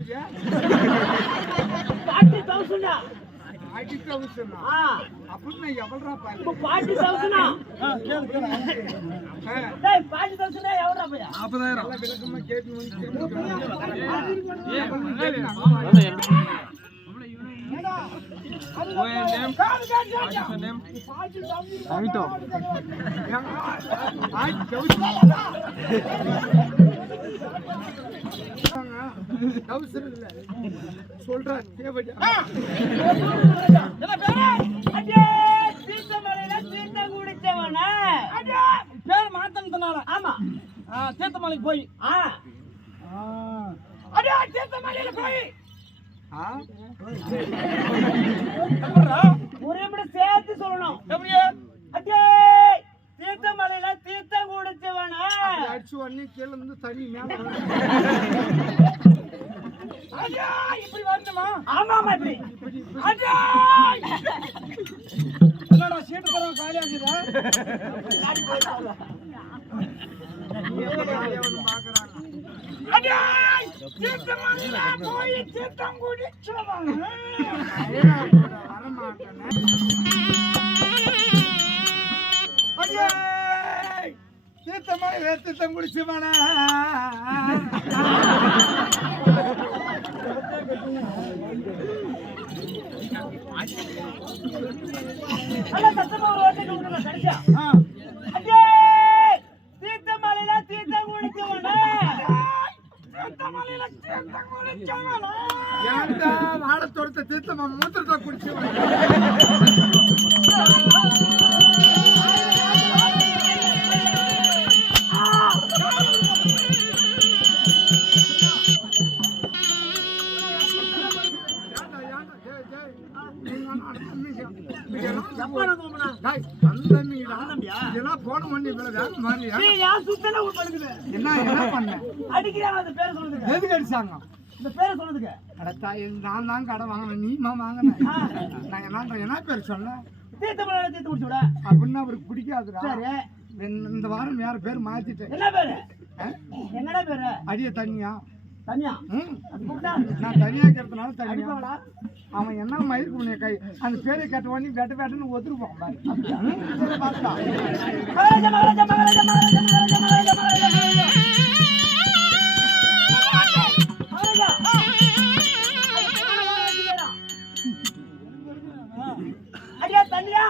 40,000 அப்படின்னு எவ்வளோ 40,000 40,000 எவ்வளோ பையா 40,000 விளக்கமா கேட்டு சொல்றேன் பேர் மாத்தனதுனால ஆமா தீர்த்தமலைக்கு போய் தீர்த்தமலையில போய் ஒரே சேர்த்து சொல்லணும் எப்படியா தீர்த்தமலையில தீர்த்தம் குடிச்சவனா அடிச்சு உடனே கீழே இருந்து தண்ணி மேல இப்படி வரணுமா ஆமாமா இப்படி என்னடா சீட்டு தர காலியா இருக்குதா தீர்த்தமலையில போய் தீர்த்தம் குடிச்சவனா தீர்த்தமலை தீர்த்தம் குடிச்சுவானா தீர்த்தமலையில தீர்த்தம் குடிச்சவனா ஏன்டா வாழத்தோடத்த தீர்த்தமா மூத்திரத்தை குடிச்சுவானா நான் தான் கடை வாங்கினேன் நீமா வாங்கினேன் நான் என்ன பேர் சொன்ன அப்படின்னு அவருக்கு பிடிக்காதுடா இந்த வாரம் வேற பேர் மாத்திட்டேன் என்ன பேரு என்னடா பேரு அடிய தனியா தனியா நான் தனியா கேட்டதுனால தனியா அவன் என்ன மயிருக்கு உன்னை கை அந்த பேரை கேட்ட உடனே வெட்ட வெட்டன்னு ஒத்துருப்பான் பார்த்தா அடியா தனியா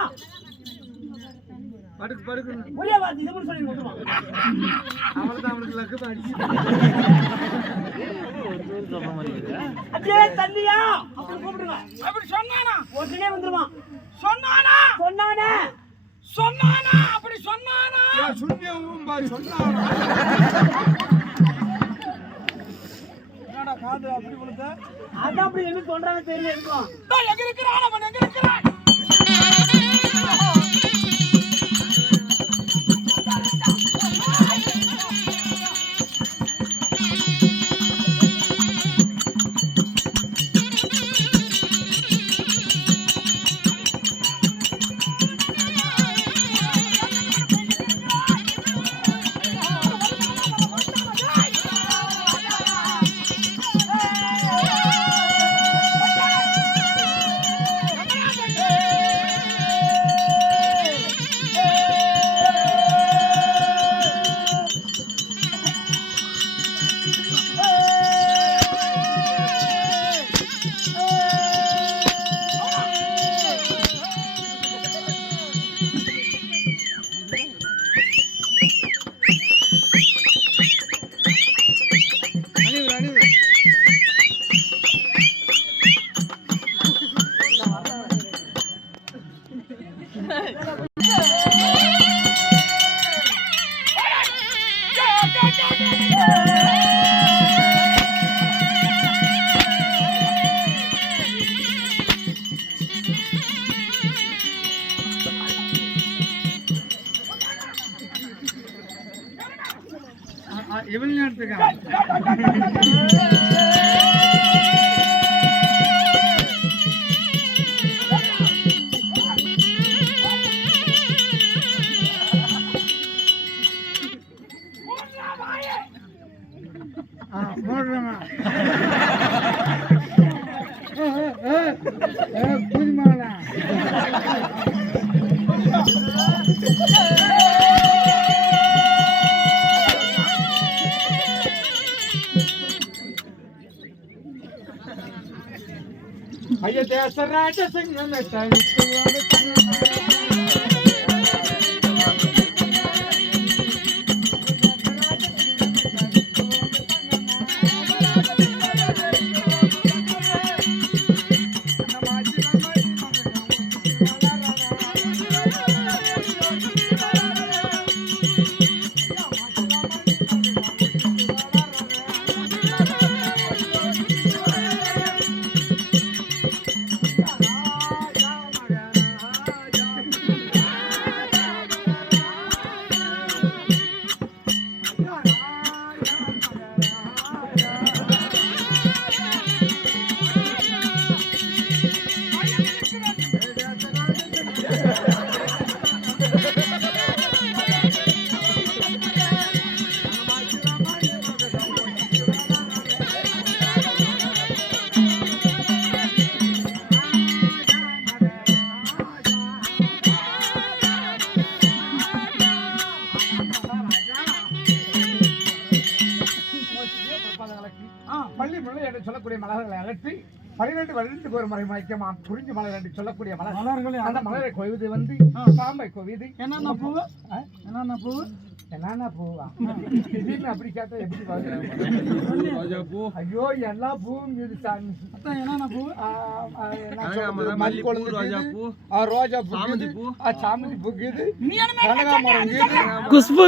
படுக்கு படுக்கு ஒரே வார்த்தை இது சொல்லி கொடுத்துருவான் அவனுக்கு அவனுக்கு லக்கு அடிச்சு அப்படியே தண்ணியா அப்படி கூப்பிடுங்க அப்படி சொன்னானா உடனே வந்துருவான் சொன்னானா சொன்னானே சொன்னானா அப்படி சொன்னானா சுண்ணியவும் சொன்னானா என்னடா காது அப்படி கொடுத்த அதான் அப்படி என்ன சொல்றாங்க தெரியல இருக்கும் எங்க இருக்கிறான் அவன் எங்க இருக்கிறான் பூஜ்மாலா ஐயா தேசராஜ சிங்கம் பள்ளி முறை என்று சொல்லக்கூடிய மலர்களை அகற்றி 12 வருடத்துக்கு ஒரு முறை மயக்கமா குறிஞ்சி மலர் என்று சொல்லக்கூடிய மலர்கள் அந்த மலரை கொய்வது வந்து பாம்பை கொய்வது என்னென்ன பூவு என்னென்ன பூவு என்னென்ன பூவா திடீர்னு அப்படி கேட்டா எப்படி பாருங்க ஐயோ எல்லா பூவும் இது சாமி என்னென்ன பூ ரோஜா பூ சாமந்தி பூ கனகாமரம் குஷ்பு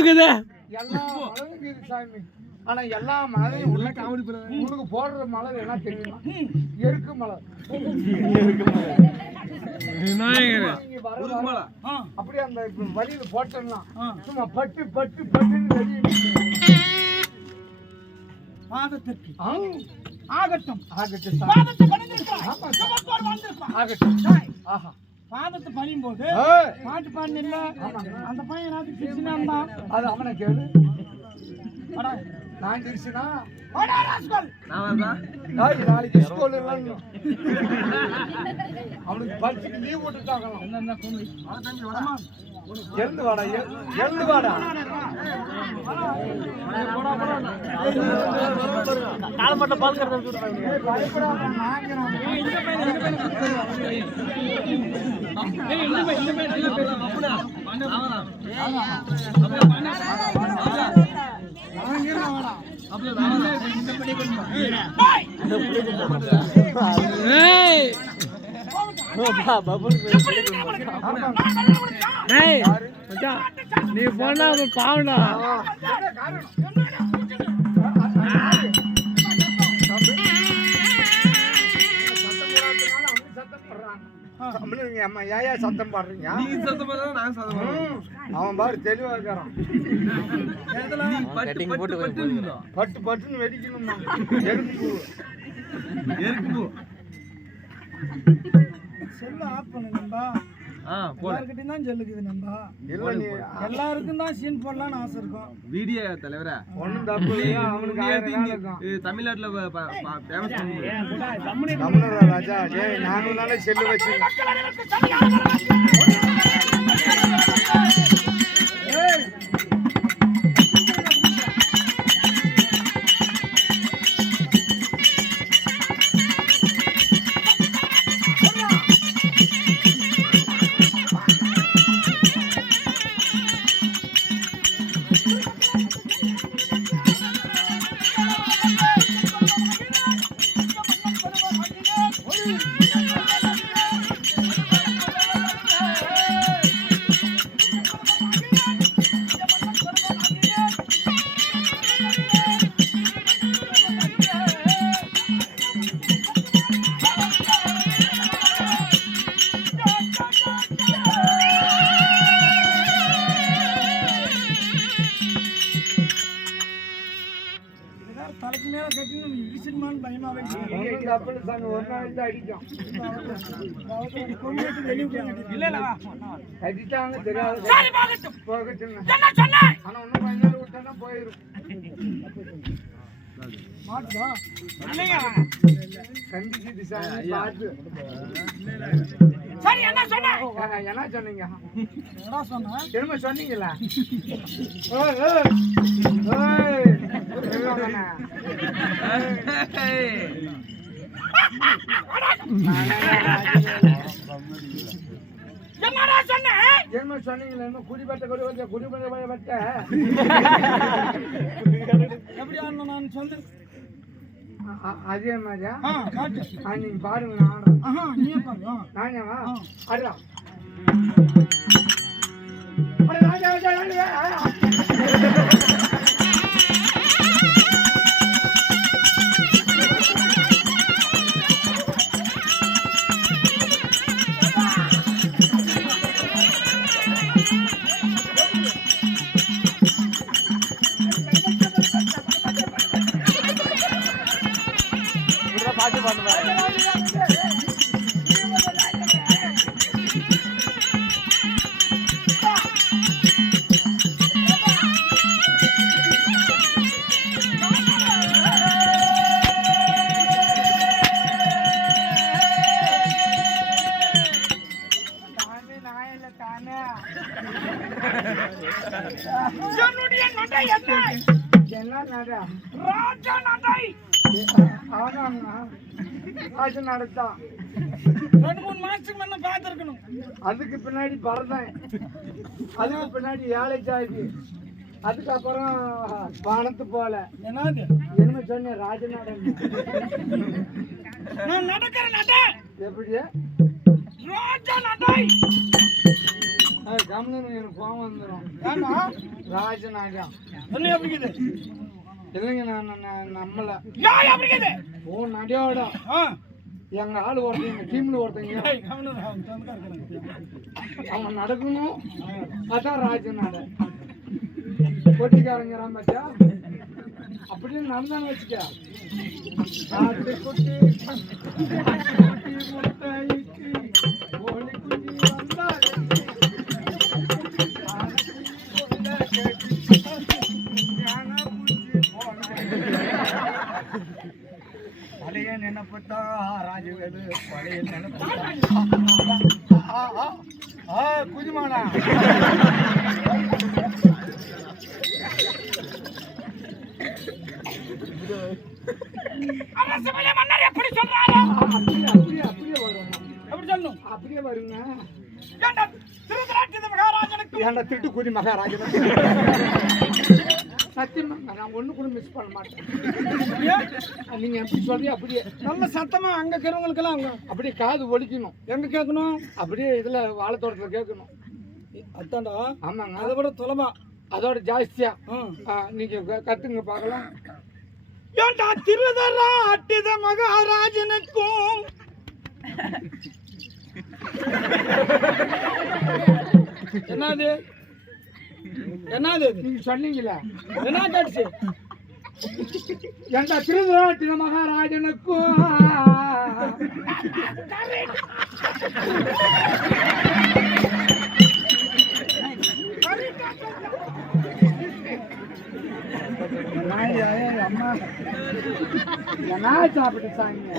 எல்லா மலரும் இது சாமி ஆனா எல்லா மலரையும் உங்களுக்கு போடுற மலர் என்ன தெரியுமா எருக்கு மலர் அப்படியே அந்த வழியில போட்டோம்னா சும்மா பட்டு பட்டு பட்டுன்னு பாதத்திற்கு ஆகட்டும் ஆகட்டும் ஆகட்டும் ஆஹா பாதத்தை பணியும் போது பாட்டு பாடு இல்ல அந்த பையன் அது அவனை கேளு நான் தெரிச்சுனா நாளைக்கு ஸ்கூல் அவனுக்கு படிச்சுட்டு லீவ் போட்டுட்டாங்களாம் எழுந்து வாடா எழுந்து வாடா காலப்பட்ட பால் நீ போனா பாவனா ஏயா சத்தம் பாடுறீங்க அவன் பாரு தெளிவா இருக்கான் பட்டு பட்டுன்னு வெடிக்கணும்னா எருக்கு செல்ல ஆஃப் பண்ணு நம்பா எல்லார்கிட்டயும் தான் செல்லுக்குது நம்பா எல்லாருக்கும் தான் சீன் போடலாம்னு ஆசை இருக்கும் வீடியோ தலைவரா ஒண்ணும் தப்பு இல்லையா அவனுக்கு தமிழ்நாட்டுல ஃபேமஸ் தமிழர் ராஜா டேய் நானும் நாளே செல்லு வச்சு தலைக்கு மேல கட்டி வீசிடுமான்னு பயமாவே ஒரு நாள் அடிக்கும் அடிச்சாங்க தெரியாது போகட்டும் ஆனா ஒன்னும் பயங்கர விட்டானா போயிடும் மாட்டுதா கண்டிச்சு திசாமி பார்த்து. சரி என்ன சொன்ன? என்ன சொன்னீங்க? என்ன சொன்ன? திரும்ப சொன்னீங்களா? ஓய் ஓய் ஓய் சொல்லுவாங்கண்ணா. என்னடா சொன்ன? என்ன சொன்னீங்களா? என்ன குடிபட்ட குடிபட்ட எப்படி ஆடணும் நான் சொல்லு. அதே மாதிரியா? காட்டு. நீங்க பாருங்க நான் ஆடுறேன். நீ பாரு. நானேவா? ஆடுறா. பாட்டு பாடுவாரு. என்னுடைய நடை என்ன? என்ன நடா? ராஜா நடை. ஆமாங்க ராஜ நடத்தான். 2-3 மாசத்துக்கு முன்ன பார்த்திருக்கணும். அதுக்கு பின்னாடி பரதன், அதுக்கு பின்னாடி ஏழை ஜாதி, அதுக்கப்புறம் வானத்து போல. என்னது? என்ன சொன்ன? ராஜநாடன். நான் நடக்கிற நடை எப்படி? ராஜா நடை. கம்னு எனக்கு கோவம் வந்துடும். ஏன்னா ராஜநாடம் என்ன எப்படிக்குது? இல்லைங்க நான் நம்மள ஏன் எப்படிக்குது? ஓ நடையோட எங்க ஆளு ஒருத்தங்க, எங்க டீம்ல ஒருத்தங்க அவன் நடக்கணும். அதான் ராஜநாட கொட்டிக்காரங்க ராமச்சா அப்படின்னு நடந்தான்னு வச்சுக்க. குட்டி குட்டி முட்டைக்கு கோழி குஞ்சு வந்தாரு. பழைய நினைப்புத்தா ராஜவேலு, பழைய நினைப்பு. குஜுமானா அரசமலை மன்னர் எப்படி சொல்றாரு? அப்படியே அப்படியே அப்படியே வரும். எப்படி சொல்லணும்? அப்படியே வருங்க. ஏண்டா திருதராட்டிய மகாராஜனுக்கு ஏன்டா திருட்டு குதி மகாராஜனுக்கு சத்தியமா நான் ஒண்ணு கூட மிஸ் பண்ண மாட்டேன். நீங்க எப்படி சொல்றீங்க அப்படியே நல்ல சத்தமா அங்க இருக்கிறவங்களுக்கெல்லாம் அங்க அப்படியே காது ஒலிக்கணும். எங்க கேட்கணும்? அப்படியே இதுல வாழைத்தோட்டத்துல கேட்கணும். அத்தாண்டா. ஆமாங்க. அதை விட தொலைமா அதோட ஜாஸ்தியா நீங்க கத்துங்க பார்க்கலாம். ஏண்டா திருதராட்டிய மகாராஜனுக்கும் என்னது என்னது நீங்க சொன்னீங்களா? என்ன கேட்டுச்சு? எந்த திருதராட்டிய மகாராஜனுக்கும் அம்மா என்ன சாப்பிட்டு சாங்க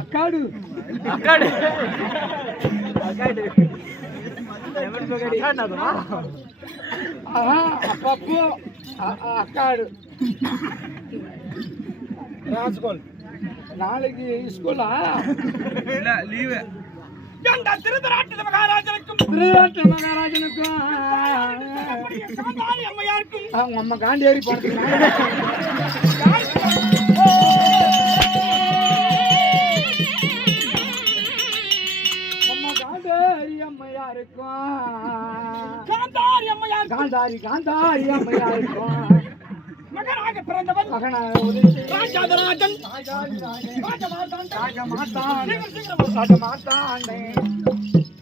அக்காடு அக்காடு அப்பப்போ அக்காடு ராஜ்கோல் நாளைக்கு ஸ்கூலா இல்ல லீவு. ஏண்டா திருதராட்டிய மகாராஜனுக்கும் திருதராட்டிய மகாராஜனுக்கும் சமதாரி அம்மையாருக்கும் அவங்க அம்மா காண்டேரி போனதுக்கு அம்மா காண்டேரி அம்மையாருக்கும் காந்தாரி அம்மையார் காந்தாரி காந்தாரி அம்மையாருக்கும் மகனாக பிறந்தவன் மகனாக ராஜாதராஜன் ராஜமாதாண்டே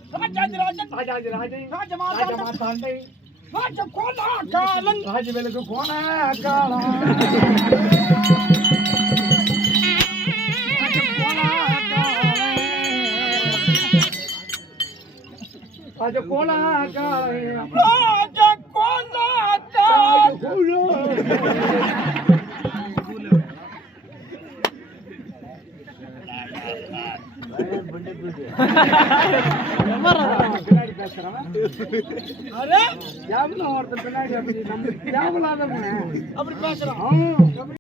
ராஜாதிராஜன் ராஜாதிராஜன் ராஜமாதாண்டன் ராஜமாதாண்டே ராஜ கோலாகாலன் ராஜவேலுக்கு கோண காலம் ராஜ கோலாகாலம் ராஜ கோலாகாலன் பின்னாடி பேசுறவன் அரே யாவன ஒருத்தன் பின்னாடி அப்படி நம்ம தேவலாதவங்க அப்படி பேசுறான்